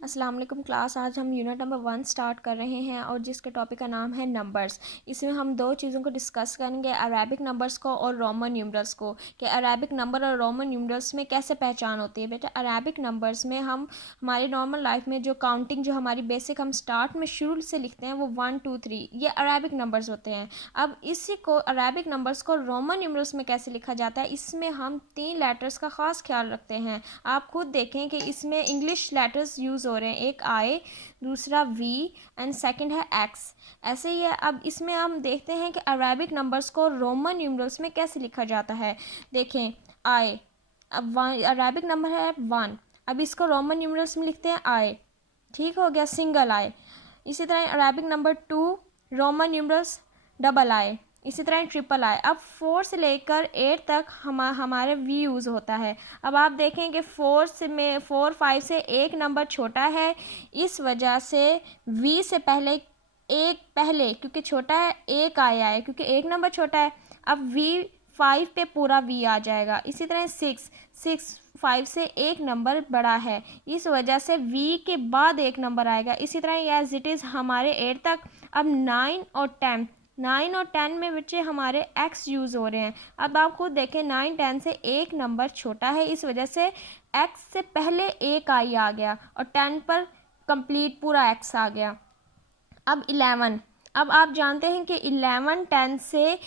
अस्सलाम वालेकुम क्लास। आज हम यूनिट नंबर 1 स्टार्ट कर रहे हैं और जिसके टॉपिक का नाम है नंबर्स। इसमें हम दो चीज़ों को डिस्कस करेंगे, अरेबिक नंबर्स को और रोमन न्यूमरल्स को, कि अरेबिक नंबर और रोमन न्यूमरल्स में कैसे पहचान होती है। बेटा अरेबिक नंबर्स में हम हमारी नॉर्मल लाइफ में जो काउंटिंग जो हमारी बेसिक हम स्टार्ट में शुरू से लिखते हैं वो 1 2 3 ये अरेबिक नंबर्स होते हैं। अब इसी को अरेबिक नंबर्स को रोमन न्यूमरल्स में कैसे लिखा जाता है, इसमें हम 3 लेटर्स का ख़ास ख्याल रखते हैं। आप खुद देखें कि इसमें इंग्लिश लेटर्स यूज़ हो रहे हैं, एक आई, दूसरा वी एंड सेकंड है एक्स। ऐसे ही है। अब इसमें हम देखते हैं कि अरेबिक नंबर्स को रोमन न्यूमरल्स में कैसे लिखा जाता है। देखें आई, अब अरेबिक नंबर है 1, अब इसको रोमन न्यूमरल्स में लिखते हैं आई, ठीक हो गया, सिंगल आई। इसी तरह Arabic number 2 Roman numerals double आई, इसी तरह ट्रिपल आई। अब 4 से लेकर 8 तक हमारे वी यूज़ होता है। अब आप देखें कि 4 5 से एक नंबर छोटा है, इस वजह से वी से पहले क्योंकि छोटा है एक आया है, क्योंकि एक नंबर छोटा है। अब वी 5 पे पूरा वी आ जाएगा। इसी तरह 6 5 से एक नंबर बड़ा है, इस वजह से वी के बाद एक नंबर आएगा। इसी तरह एज इट इज़ हमारे 8 तक। अब 9 और 10 में बच्चे हमारे एक्स यूज़ हो रहे हैं। अब आप खुद देखें 9 10 से एक नंबर छोटा है, इस वजह से एक्स से पहले एक आई आ गया और 10 पर कंप्लीट पूरा एक्स आ गया। अब 11, अब आप जानते हैं कि 11 10 से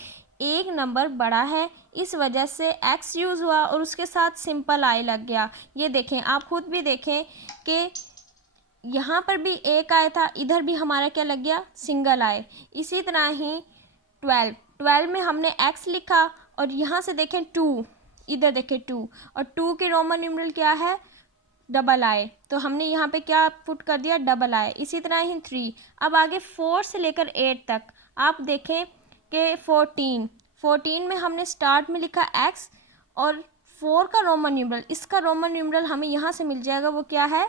एक नंबर बड़ा है, इस वजह से एक्स यूज़ हुआ और उसके साथ सिंपल आई लग गया। ये देखें, आप खुद भी देखें कि यहाँ पर भी एक आया था, इधर भी हमारा क्या लग गया, सिंगल आए। इसी तरह ही 12 में हमने एक्स लिखा और यहाँ से देखें 2, इधर देखें 2, और 2 की रोमन न्यूमरल क्या है, डबल आए, तो हमने यहाँ पे क्या पुट कर दिया, डबल आए। इसी तरह ही 3। अब आगे 4 से लेकर 8 तक आप देखें कि 14 में हमने स्टार्ट में लिखा एक्स और 4 का रोमन न्यूमरल, इसका रोमन न्यूमरल हमें यहाँ से मिल जाएगा, वो क्या है,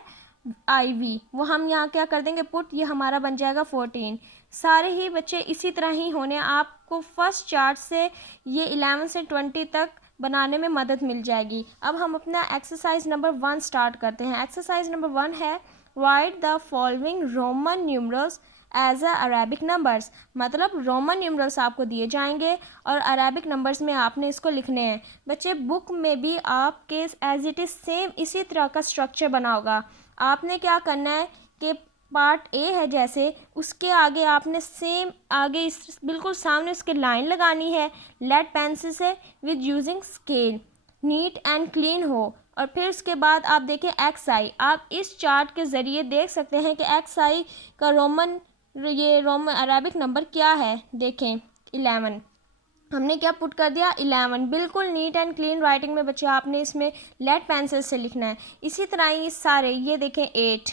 आई वी, वो हम यहाँ क्या कर देंगे पुट, ये हमारा बन जाएगा 14। सारे ही बच्चे इसी तरह ही होने, आपको फर्स्ट चार्ट से ये 11 से 20 तक बनाने में मदद मिल जाएगी। अब हम अपना एक्सरसाइज नंबर 1 स्टार्ट करते हैं। एक्सरसाइज नंबर 1 है write the following Roman numerals as a Arabic numbers. मतलब रोमन न्यूमरल्स आपको दिए जाएंगे और अरेबिक नंबर्स में आपने इसको लिखने हैं। बच्चे बुक में भी आपके एज इट इज़ सेम इसी तरह का स्ट्रक्चर बना होगा। आपने क्या करना है कि पार्ट ए है, जैसे उसके आगे आपने सेम आगे इस बिल्कुल सामने उसके लाइन लगानी है लेड पेंसिल से with using scale, neat and clean हो। और फिर उसके बाद आप देखें एक्स आई, आप इस चार्ट के ज़रिए देख सकते हैं कि एक्स आई का रोमन अरेबिक नंबर क्या है। देखें 11, हमने क्या पुट कर दिया, 11, बिल्कुल नीट एंड क्लीन राइटिंग में बच्चे आपने इसमें लेड पेंसिल से लिखना है। इसी तरह ये सारे, ये देखें 8,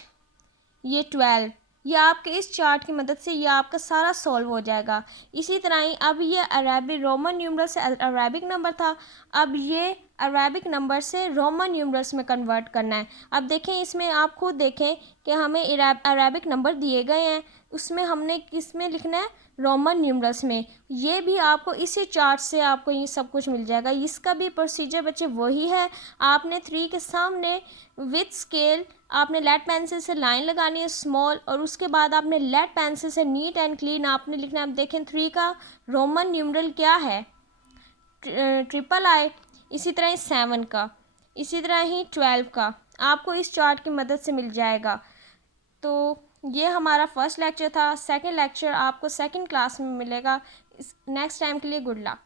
ये 12, ये आपके इस चार्ट की मदद से ये आपका सारा सॉल्व हो जाएगा। इसी तरह ही अब ये अरेबिक रोमन न्यूमरल से अरेबिक नंबर था, अब ये अरेबिक नंबर से रोमन न्यूमरल्स में कन्वर्ट करना है। अब देखें इसमें आप खुद देखें कि हमें अरेबिक नंबर दिए गए हैं, उसमें हमने किस में लिखना है, रोमन न्यूमरल्स में। ये भी आपको इसी चार्ट से आपको ये सब कुछ मिल जाएगा। इसका भी प्रोसीजर बच्चे वही है, आपने 3 के सामने विथ स्केल आपने लेड पेंसिल से लाइन लगानी है स्मॉल, और उसके बाद आपने लेड पेंसिल से नीट एंड क्लीन आपने लिखना है। अब देखें 3 का रोमन न्यूमरल क्या है, ट्रिपल आई। इसी तरह ही 7 का, इसी तरह ही 12 का आपको इस चार्ट की मदद से मिल जाएगा। तो ये हमारा फर्स्ट लेक्चर था। सेकंड लेक्चर आपको सेकंड क्लास में मिलेगा। नेक्स्ट टाइम के लिए गुड लक।